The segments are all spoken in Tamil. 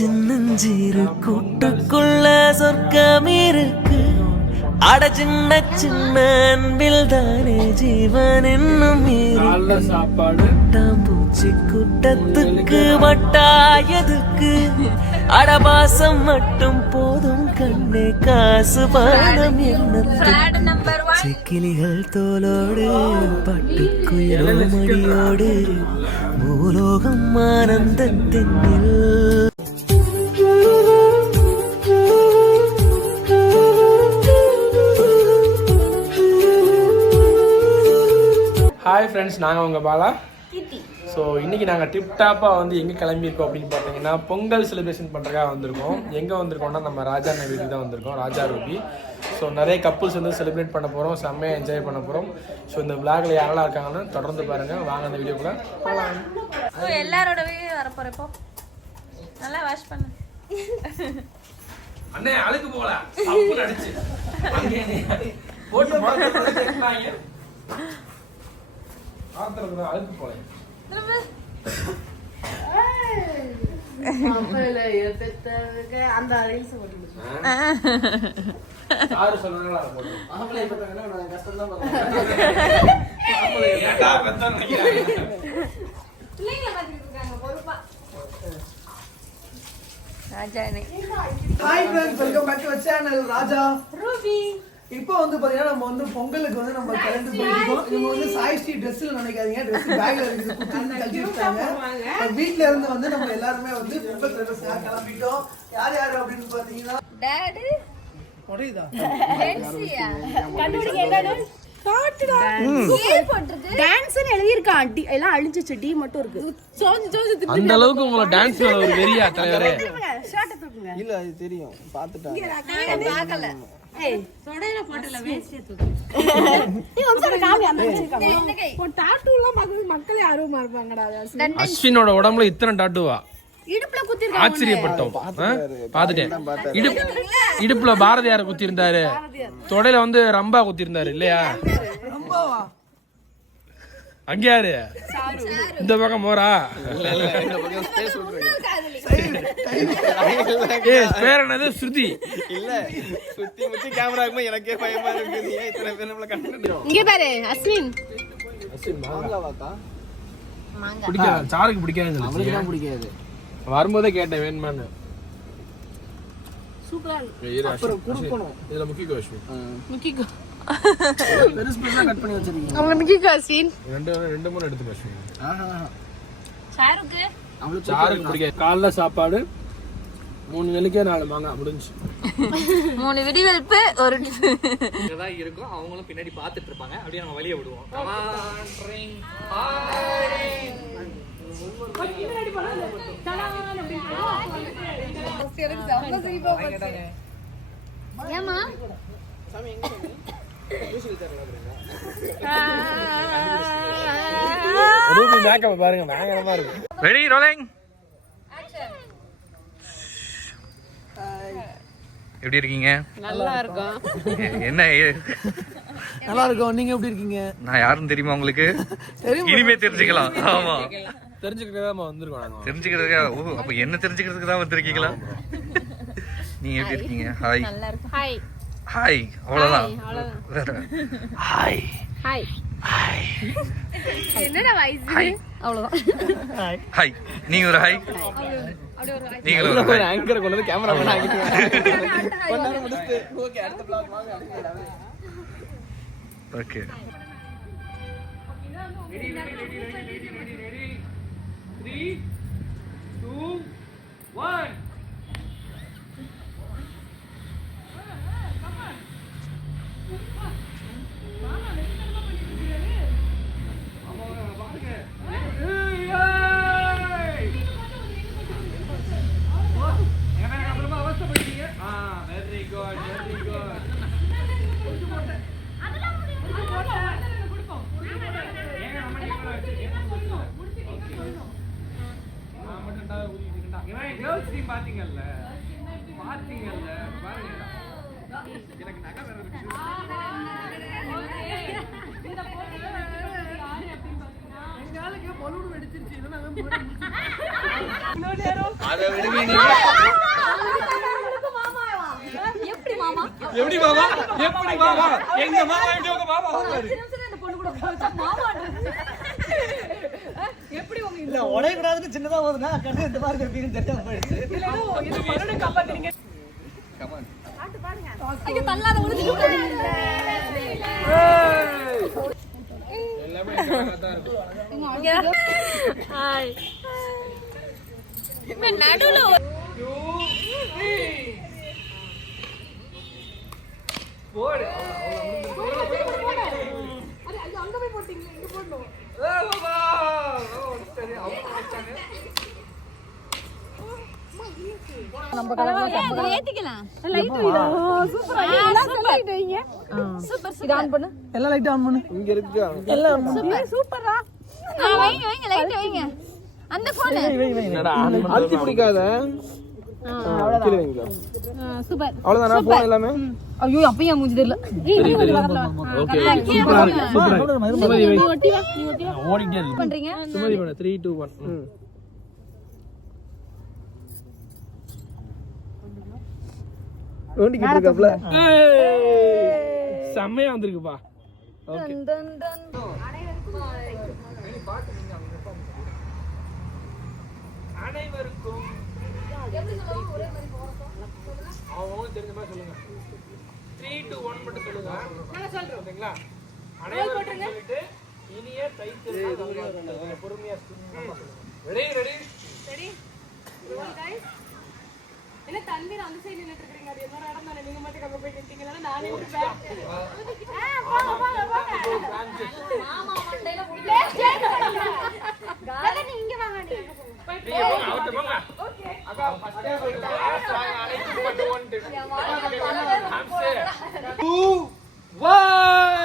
சின்னஞ்சிறு கூட்டுக்குள்ள சொர்க்கம் இருக்கு. அட சின்ன சின்ன அன்பில் தானே ஜீவன் என்னும் சாப்பாடு. பூச்சி கூட்டத்துக்கு வட்டாயதுக்கு அடபாசம் மட்டும் போதும் கண்ணே காசு பாடம் என்ன. சிக்கிலிகள் தோலோடு பட்டுக்குயிலோ மடியோடு பூலோகம் ஆனந்தத்தின். ஹாய் ஃப்ரெண்ட்ஸ், நாங்கள் உங்கள் பாலா. ஸோ இன்றைக்கி நாங்கள் டிப்டாப்பாக வந்து எங்கே கிளம்பியிருக்கோம் அப்படின்னு பார்த்தீங்கன்னா பொங்கல் செலிப்ரேஷன் பண்ணுறதுக்காக வந்திருக்கோம். எங்கே வந்திருக்கோம்னா நம்ம ராஜா வீட்டுக்கு தான் வந்திருக்கோம், ராஜா ரூபி. ஸோ நிறைய கப்புள்ஸ் வந்து செலிப்ரேட் பண்ண போகிறோம், செம்மையாக என்ஜாய் பண்ண போகிறோம். ஸோ இந்த விளாகில் யாரெல்லாம் இருக்காங்கன்னு தொடர்ந்து பாருங்கள். வாங்க அந்த வீடியோக்குள்ள போகலாம். எல்லாரோடவே வரப்போகிறப்போ நல்லா வாஷ் பண்ணு அண்ணே. அழுக்கு போகல அடிச்சு போட்டு அழுக்கு போல அந்த ராஜா ரூபி. இப்போ வந்து பாத்தீங்கன்னா நம்ம வந்து பொங்கலுக்கு வந்து நம்ம கிளம்பி போயிருக்கோம். இவங்க வந்து சாய்ஸ்ரீ ட்ரெஸ்ல நினைக்காதீங்க, ட்ரெஸ் பேக்ல இருக்குது, குட்டி கழட்டி வச்சிட்டாங்க. வீட்ல இருந்து வந்து நம்ம எல்லாருமே வந்து பொங்கல் ட்ரெஸ் கிளம்பிட்டோம். யார் யாரு அப்படின்னு பாத்தீங்கன்னா டாடி ஒரேதா டென்சியா கண்டுபிடிங்க என்னது காட்டுடா. ஏ போட்டுருக்கு டான்ஸ்னு எழுதி இருக்கா. டி எல்லாம் அழிஞ்சிச்சு, டி மட்டும் இருக்கு. சோஞ்சு அந்த அளவுக்கு உங்கள டான்ஸ் மேல ஒரு வெறியா தலைவரே. ஷார்ட் தூக்குங்க. இல்ல அது தெரியும், பாத்துட்டாங்க. நான் பார்க்கல. ஏய் சொடையில போட்டல வேஸ்ட் தூக்கு. நீ வந்து காமி அந்த கை போ. டாட்டூலாம் பார்க்கும்போது மக்களே ஆர்வமா இருப்பாங்கடா. அஸ்வினோட உடம்புல இத்தனை டாட்டூவா? இடுப்புல குத்தி இருக்காங்க. ஆச்சரியப்பட்டோம். பாத்துட்டேன். இடுப்புல பாரதியார் குத்தி இருந்தாரு, தொடையில வந்து ரம்பா குத்தி இருந்தாரு இல்லையா? ரம்பாவா? அங்க யாரு? இந்த பக்கம் மோரா? பேர் என்னது? ஸ்ருதி. இல்ல சுத்தி முத்தி கேமரா எனக்கே பயமா இருக்கு. இத்தனை பேர் நம்மள கண்டுறோம். இங்க பாரு அஸ்வின். அஸ்வின் மாங்காவாக்கா? மாங்கா பிடிக்காது, சாருக்கு பிடிக்காது. அவனுக்கு தான் பிடிக்காது. வரும்போதே கேட்டேன் வேணுமான்னு. சூப்பரா இருக்கு. அப்புறம் குடுக்கணும். இதுல முக்கிக்கோ அஸ்வின். முக்கிக்கோ பெருசு பெருசா கட் பண்ணி வச்சிருக்கீங்க. அவங்க முக்கிக்கோ அஸ்வின். ரெண்டு மூணு எடுத்து அஸ்வின். சாருக்கு சாருக்கு பிடிக்காது. காலைல சாப்பாடு 3 நெல்லிக்கே 4 மாங்காய் முடிஞ்சு. 3 விடிவெல்ப்பு ஒரு தான் இருக்கும். அவங்களும் பின்னாடி பார்த்துட்டு இருப்பாங்க. அப்படியே நம்ம வெளியே விடுவோம். ஏமா ரூபி மேக்கப் பாருங்க, பயங்கரமா இருக்கு. Ready rolling. எப்படி இருக்கீங்க? நல்லா இருக்கும். என்ன நல்லா இருக்கும். நீங்க எப்படி இருக்கீங்க? நான் யாருன்னு தெரியுமா உங்களுக்கு? இனிமே தெரிஞ்சுக்கலாம். ஆமா, தெரிஞ்சுக்கிறதா வந்திருக்கோம் நாங்க. தெரிஞ்சுக்கிறதுக்கா? ஓ, அப்ப என்ன தெரிஞ்சுக்கிறதுக்கு தான் வந்திருக்கீங்களா? நீங்க எப்படி இருக்கீங்க? ஹாய். நல்லா இருக்கு. Hi hi. அவ்வளவுதான். Hi hi hi. என்னடா வாய்ஸ்? அவ்வளவுதான். Hi hi. நீங்க ஒரு ஹாய். நீங்க ஒரு ஆங்கர் கொண்டு வந்து கேமரா பண்ண ஆகிட்டீங்க. கொஞ்சம் முடிச்சு ஓகே, அடுத்த vlog வாங்க. Okay. Ready ready ready ready ready ready 3 2 1. பாத்தீங்கல்ல பாருங்க, எனக்கு நகை வேற இருக்கு. அதை விடுவீங்க. எப்படி மாமா எப்படி மாமா எப்படி மாமா எங்க மாமா எப்படி உங்க மாமா வந்தாரு இந்த பொண்ணு கூட போச்சா மாமா எப்படி உங்க இல்ல உடையக்கூடாதுன்னு சின்னதா போதுனா கடைசி இந்த மாதிரி எப்படின்னு தெரியாம போயிடுச்சு. இது பரட காப்பாத்துறீங்க Come on. ஐயோ தள்ளாத உளுந்து எல்லாமே நல்லா தான் இருக்கு. ஹாய் இந்த நடுவுல போடு அங்க போய் போட்டீங்க இங்க போடணும் எல்லாம் லைட் ஆன் பண்ணு. இங்க இருக்கு. எல்லாம் அந்த போன் அழுத்தி பிடிக்காத. கீழ வைங்க. சூப்பர் அவ்வளவுதானா போன் எல்லாமே? ஐயோ அப்பயும் மூஞ்சி தெரியல ஓகே நீ ஒட்டி வா ஓடிட்டே இருக்கு பண்றீங்க சுமதி மேடம் 3 2 1 ஓடிக்கிட்டு இருக்காப்ல. செம்மையா வந்திருக்குப்பா. ஓகே அனைவருக்கும் அவங்க தெரிஞ்ச மாதிரி சொல்லுங்க. 3 2 1 மட்டும் சொல்லுங்க. நான் சொல்றேன் ஓகேங்களா? அனைவருக்கும் சொல்லிட்டு இனிய தைத்திருநாள் பொறுமையா சொல்லுங்க. ரெடி ரெடி ரெடி गाइस என்ன தன்வீர் அந்த சைடு நின்னுட்டு இருக்கீங்க அது என்னோட இடம் தானே நீங்க மட்டும் அங்க போய் நின்னுட்டீங்களா நானே விட்டுட்டேன் மாமா மண்டையில முடியல நீ இங்க வாங்க நீங்க போங்க அவட்ட போங்க. ஓகே அக்கா ஃபர்ஸ்ட் சொல்லுங்க. அனைத்து பட்டு ஒன்று. ஹம்சே 2 1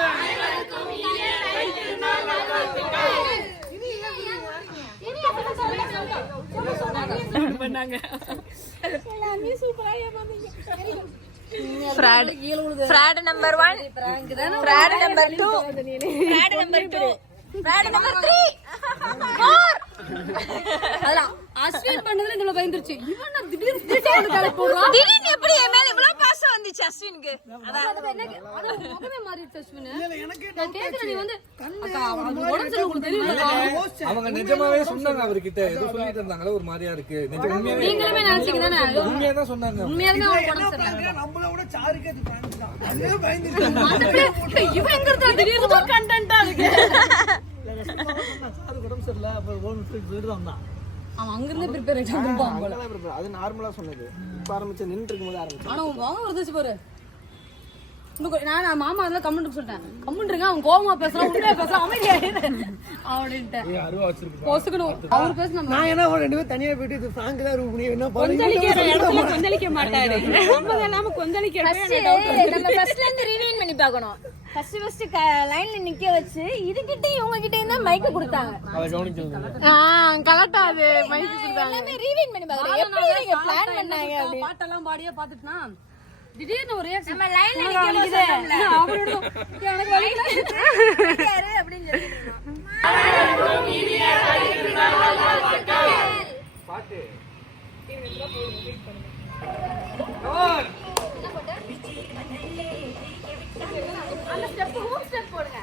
அனைவருக்கும் இனிய தைத்திருநாள் நல்வாழ்த்துக்கள். Fraud number 1 fraud number 2 fraud number 2 fraud number 3 4 அதலாம் அஸ்வின் பண்ணதுல இதுல பயந்துருச்சு இவன் நான் திடீர்னு சவுண்ட் கலெக்ட் போடுறான் திடீர்னு எப்படி என் மேல இவ்ளோ பாசம் வந்துச்சு அஸ்வினுக்கு அத முகமே மாறிடுச்சு அஸ்வின் நான் கேக்குறேன் நீ வந்து அக்கா அவனுக்கு உடம்பு சரியில்லை உங்களுக்கு தெரியல அவங்க நிஜமாவே சொன்னாங்க அவர்கிட்ட ஏதோ சொல்லிட்டு இருந்தாங்களே ஒரு மாதிரியா இருக்கு உண்மையாவே நீங்களுமே நினைச்சீங்க தானே உண்மையா தான் சொன்னாங்க உண்மையாலுமே அவனுக்கு உடம்பு சரியில்லை நம்மள விட சாருக்கு அது பயந்துட்டான். அதே பயந்துட்டான். இவன் எங்க இருந்தா திடீர்னு கண்டென்ட்டா இருக்கு சாருக்கு உடம்பு சரியில்லை. அப்ப ஓன் போயிட்டு வந்தான். அவன் அங்க இருந்து ப்ரிப்பேர் ஆயிட்டான் அங்கதான் prepare. அது நார்மலா சொன்னது. இப்ப ஆரம்பிச்சு நின்னுட்டு இருக்கும்போது ஆரம்பிச்சு. ஆனா உன் வாங்க வருதுச்சு பாரு நான் மாமா அதெல்லாம் கமெண்ட் சொல்லிட்டேன் கமெண்ட்ருங்க அவன் கோவமா பேசுறான் உண்மையா பேசுறான் அமைதியா அப்படின்ட்டு அருவா வச்சிருக்கு. பொசுக்கணும் அவர் பேச நான் என்ன ரெண்டு பேரும் தனியா போயிட்டு இது பிராங்க் தான் ரூம் என்ன கொந்தளிக்க மாட்டாரு நம்ம கொந்தளிக்க நம்ம ஃபர்ஸ்ட்ல இருந்து ரிவைண்ட் பண்ணி பார்க்கணும் ஃபர்ஸ்ட் லைன்ல நிக்க வச்சு இதுகிட்ட இவங்க கிட்ட இருந்தா மைக் கொடுத்தாங்க அத கவனிக்கணும். கரெக்ட்டா அது மைக் கொடுத்தாங்க எல்லாமே ரிவைண்ட் பண்ணி பார்க்கணும் எப்படி நீங்க பிளான் பண்ணாங்க அப்படி பாட்டெல்லாம் பாடியே பாத்துட்டா திடீர்னு ஒரு ரியாக்ஷன் நம்ம லைன்ல நிக்குது அவரோட எனக்கு வலிக்குது யாரு அப்படினு சொல்லி பாட்டு அந்த ஸ்டெப் ஹூக் ஸ்டெப் போடுங்க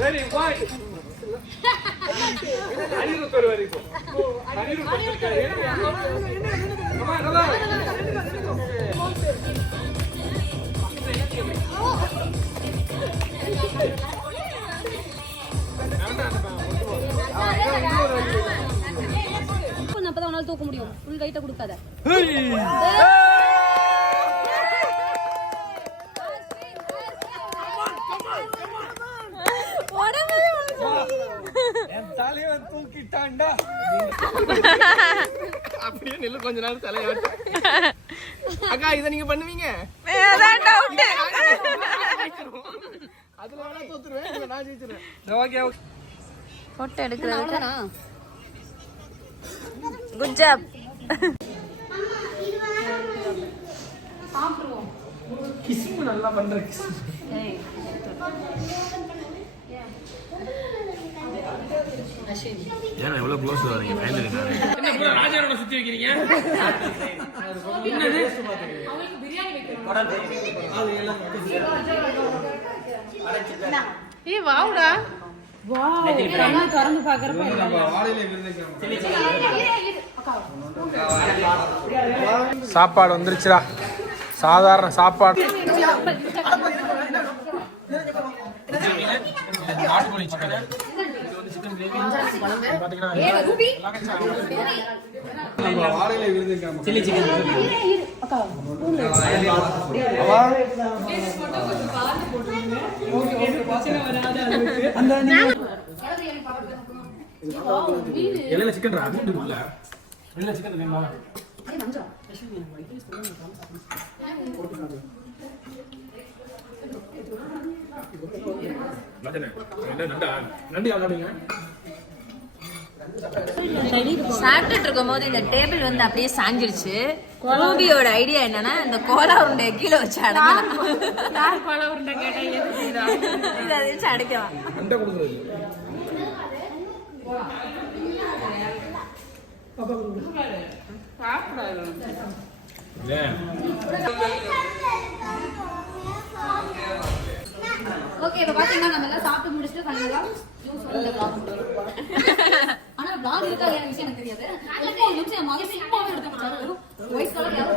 Ready, one. அனிருத் ஒரு வரைக்கும். அனிருத் வந்திருக்காரு. Come on, come on. அப்பதான் உன்னால தூக்க முடியும் ஃபுல் வெயிட்ட கொடுக்காத தூக்கிட்டாண்டா அப்படியே நில்லு கொஞ்ச நாள் தலையாட்டு. அக்கா இத நீங்க பண்ணுவீங்க? அதான் டவுட். அதுல வேணா தோத்துருவேன், இதுல நான் ஜெயிச்சிருவேன். Okay okay. போட்டோ எடுக்கிறதுக்கு குட் ஜாப். கிசிங் நல்லா பண்ற ஏன்னா எவ்வளவு க்ளோஸ் வரீங்க பயந்துருக்காங்க ராஜாரோட சுத்தி வைக்கிறீங்க. ஏய் வாவுடா. திறந்து பாக்குறப்ப சாப்பாடு வந்துருச்சுடா. சாதாரண சாப்பாடு. நாட்டுக்கோழி சிக்கன், இது வந்து சிக்கன் கிரேவி. பாத்தீங்கன்னா சில்லி சிக்கன். இலையில சிக்கன் இருக்குல்ல, வெளியில சிக்கன் வேணுமா? சாப்பிட்டுட்டு இருக்கும் போது இந்த டேபிள் வந்து அப்படியே சாஞ்சிருச்சு. ரூபியோட ஐடியா என்னன்னா இந்த கோலா உருண்டைய கீழே வச்சு அடைக்கலாம். கோலா உருண்டை கேட்டா இதை வச்சு அடைக்கலாம். ஓகே இப்ப பாத்தீங்கன்னா நம்ம எல்லாம் சாப்பிட்டு முடிச்சுட்டு ஃபைனலா ஜூஸ் வந்து இந்த vlog முடியும். ஆனா vlog இருக்கா இல்லையா விஷயம் எனக்கு தெரியாது. ரொம்ப ஒரு நிமிஷம் மகன் சும்மாவே எடுத்து வாய்ஸ் கலர் யாரோ